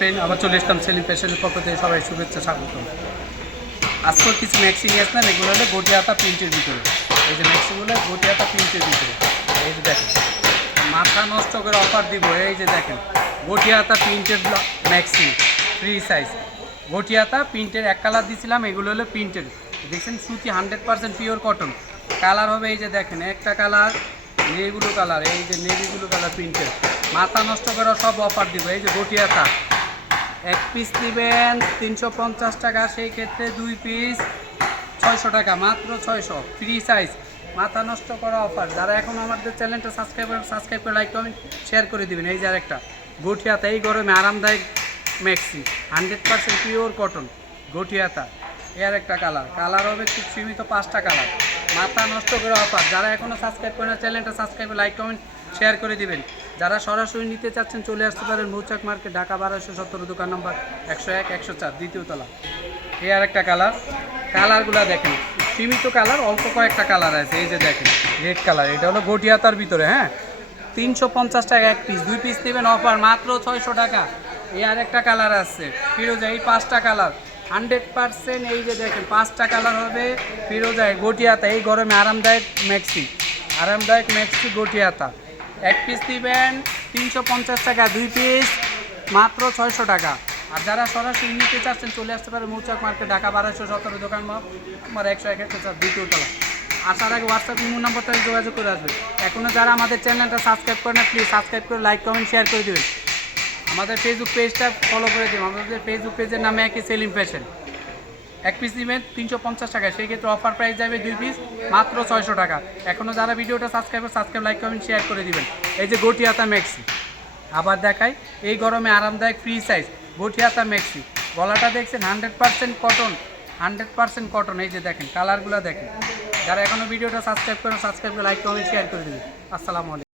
Friend আবার চলে আসলাম সেলিম ফ্যাশনের পক্ষ থেকে সবাই শুভেচ্ছা, স্বাগত। আজকের কিছু ম্যাক্সি নিয়ে আসলাম, এগুলো হলো গোটি হাতা প্রিন্টের ভিতরে। এই যে ম্যাক্সিগুলো গোটি হাতা প্রিন্টের ভিতরে। এই যে দেখেন, মাথা নষ্ট করে অফার দিব, এই যে দেখেন, গোটি হাতা প্রিন্টের ম্যাক্সি ফ্রি সাইজ গোটি হাতা প্রিন্টের এক কালার দিয়েছিলাম এগুলো হলো প্রিন্টের। দেখছেন, সুতি hundred percent pure cotton colour হবে এই যে দেখেন, একটা কালার নেভি ব্লু কালার এই যে নেভি ব্লু কালার প্রিন্টের মাথা নষ্ট করা সব অফার দিব, এই যে গোটি হাতা। এক পিস নেবেন তিনশো পঞ্চাশ টাকা, সেই ক্ষেত্রে দুই পিস ছয়শো টাকা, মাত্র ছয়শো ফ্রি সাইজ মাথা নষ্ট করা অফার যারা এখন আমাদের চ্যানেলটা সাবস্ক্রাইব করেন সাবস্ক্রাইব করে লাইক কমেন্ট শেয়ার করে দেবেন। এই যে আরেকটা গঠিয়াতা এই গরমে আরামদায়ক maxi hundred percent pure cotton গঠিয়াতা এর একটা কালার কালার হবে খুব সীমিত পাঁচটা কালার মাথা নষ্ট করে অফার। যারা এখনও সাবস্ক্রাইব করে না চ্যানেলটা সাবস্ক্রাইব লাইক কমেন্ট শেয়ার করে দিবেন। যারা সরাসরি নিতে চাচ্ছেন, চলে আসতে পারেন মৌচাক মার্কেট ঢাকা বারোশো সতেরো, দোকান নম্বর একশো এক, একশো চার, দ্বিতীয় তলা। এই আর একটা কালার কালারগুলো দেখেন, সীমিত কালার অল্প কয়েকটা কালার আছে। এই যে দেখেন রেড কালার এটা হলো গটিয়াতার ভিতরে হ্যাঁ? তিনশো পঞ্চাশ টাকা এক পিস দুই পিস নেবেন অফার, মাত্র ছয়শো টাকা। এই আর একটা কালার আছে। ফিরোজা, এই পাঁচটা কালার হান্ড্রেড পার্সেন্ট এই যে দেখেন, পাঁচটা কালার হবে ফিরোজায় গটিয়াতা, এই গরমে আরামদায়ক ম্যাক্সি আরামদায়ক ম্যাক্সি গটিয়াতা। এক পিস দিবেন তিনশো পঞ্চাশ টাকা, দুই পিস মাত্র ছয়শো টাকা। আর যারা সরাসরি নিতে চাচ্ছেন, চলে আসতে পারে মৌচাক মার্কেট, ঢাকা বারোশো সতেরো দোকান আমার একশো এক একশো চার দ্বিতীয় তলা। আসার আগে হোয়াটসঅ্যাপ ইমো নাম্বার যোগাযোগ করে আসবে এখনও যারা আমাদের চ্যানেলটা সাবস্ক্রাইব করে না প্লিজ সাবস্ক্রাইব করে লাইক কমেন্ট শেয়ার করে দেবেন। আমাদের ফেসবুক পেজটা ফলো করে দেবেন আমাদের ফেসবুক পেজের নামে একই সেলিম ফ্যাশন এক পিস নেবেন তিনশো পঞ্চাশ টাকা। সেই ক্ষেত্রে অফার প্রাইস যাবে দুই পিস মাত্র ছয়শো টাকা। এখনও যারা ভিডিওটা subscribe subscribe like comment share করে দিবেন। এই যে গটিয়াতা ম্যাক্সি আবার দেখাই, এই গরমে আরামদায়ক ফ্রি সাইজ গটিয়াতা ম্যাক্সি গলাটা দেখছেন hundred percent cotton hundred percent cotton এই যে দেখেন কালারগুলো দেখেন। যারা এখনও ভিডিওটা সাবস্ক্রাইব করেন সাবস্ক্রাইব করে লাইক কমেন্ট শেয়ার করে দেবেন। আসসালামু আলাইকুম।